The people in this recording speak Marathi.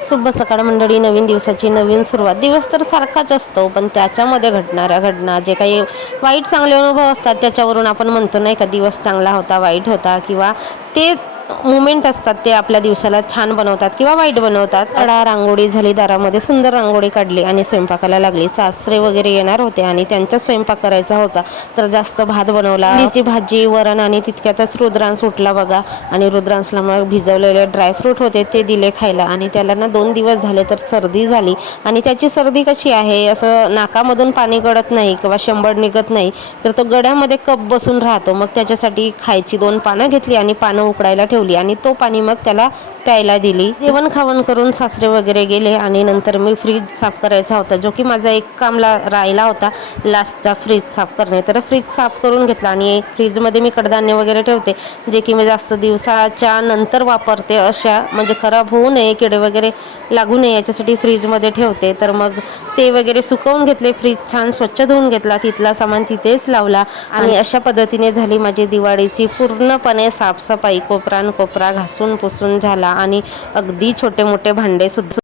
शुभ सकाळ मंडळी. नवीन दिवसाची नवीन सुरुवात. दिवस तर सारखाच असतो, पण त्याच्यामध्ये घडणाऱ्या घटना, जे काही वाईट चांगले अनुभव असतात त्याच्यावरून आपण म्हणतो नाही का, दिवस चांगला होता, वाईट होता, किंवा ते मुमेंट असतात ते आपल्या दिवसाला छान बनवतात किंवा वाईट बनवतात. सडा रांगोळी झाली, दारामध्ये सुंदर रांगोळी काढली आणि स्वयंपाकाला लागली. सासरे वगैरे येणार होते आणि त्यांचा स्वयंपाक करायचा होता, तर जास्त भात बनवला, भेंडीची भाजी, वरण, आणि तितक्यातच रुद्रांश उठला बघा. आणि रुद्रांशला मग भिजवलेले ड्रायफ्रूट होते ते दिले खायला. आणि त्याला ना 2 दिवस झाले तर सर्दी झाली. आणि त्याची सर्दी कशी आहे, असं नाकामधून पाणी गळत नाही किंवा शंभर निघत नाही, तर तो गड्यामध्ये कप बसून राहतो. मग त्याच्यासाठी खायची 2 पानं घेतली आणि पानं उकडायला ठेवली आणि तो पाणी मग त्याला प्यायला दिली. जेवण खावण करून सासरे वगैरे गेले आणि नंतर मी फ्रीज साफ करायचा होता, जो की माझा एक कामला राहिला होता लास्टचा, फ्रीज साफ करणे. तर फ्रीज साफ करून घेतला आणि फ्रीजमध्ये मी कडधान्य वगैरे ठेवते, जे की मी जास्त दिवसाच्या नंतर वापरते, अशा म्हणजे खराब होऊ नये, किडे वगैरे लागू नये याच्यासाठी फ्रीजमध्ये ठेवते. तर मग ते वगैरे सुकवून घेतले, फ्रीज छान स्वच्छ धुवून घेतला, तिथला सामान तिथेच लावला. आणि अशा पद्धतीने झाली माझी दिवाळीची पूर्णपणे साफसफाई. कोपरा घासून पुसून झाला आणि अगदी छोटे मोठे भांडे सुद्धा